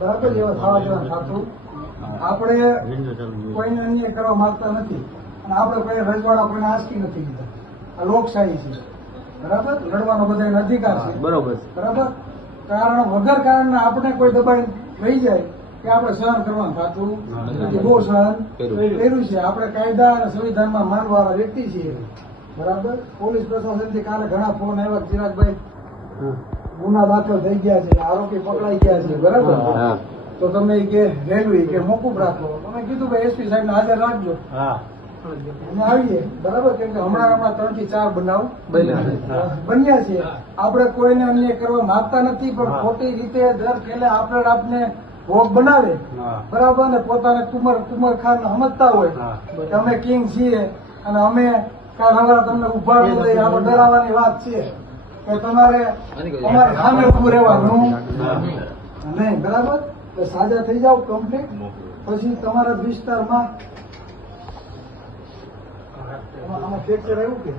બરાબર એવા થવા જવાનું થતું આપણે કોઈને અન્યાય કરવા માંગતા નથી અને આપણે કોઈ રજવાડા કોઈને આંચકી નથી લીધા. આ લોકશાહી છે, બરાબર. લડવાનો બધાનો અધિકાર છે, બરોબર. કારણ વગર કારણે આપણે કોઈ દબાઈ રહી જાય કે આપણે સહન કરવાનું થતું નથી. બહુ સહન કર્યું છે. આપણે કાયદા અને સંવિધાનમાં માનવાળા વ્યક્તિ છીએ, બરાબર. પોલીસ પ્રશાસનથી કાલે ઘણા ફોન આવ્યા, ચિરાગભાઈ ગુના દાખલ થઈ ગયા છે, આરોપી પકડાઈ ગયા છે, બરાબર. તો તમે કે રેલવે કે મોકૂફ રાખો. તમે કીધું ભાઈ એસપી સાહેબ ને હાજર રાખજો, અમે આવીએ, બરાબર. કેમ કે હમણાં 3 થી 4 બનાવ બન્યા છે. આપણે કોઈને અન્યાય કરવા માંગતા નથી, પણ ખોટી રીતે દર ખેલે આપને ભોગ બનાવે, બરાબર. ને પોતાને કુમર ખાન સમજતા હોય કે અમે કિંગ છીએ અને અમે કાલ હવારે તમને ઉભાડવું દઈએ, આપણે ડરાવવાની વાત છે કે તમારે અમારી સામે ઉભું રહેવાનું નહીં, બરાબર. તો સાજા થઈ જાવ કમ્પ્લીટ. પછી તમારા વિસ્તારમાં આમાં ફ્રેક્ચર આવ્યું કે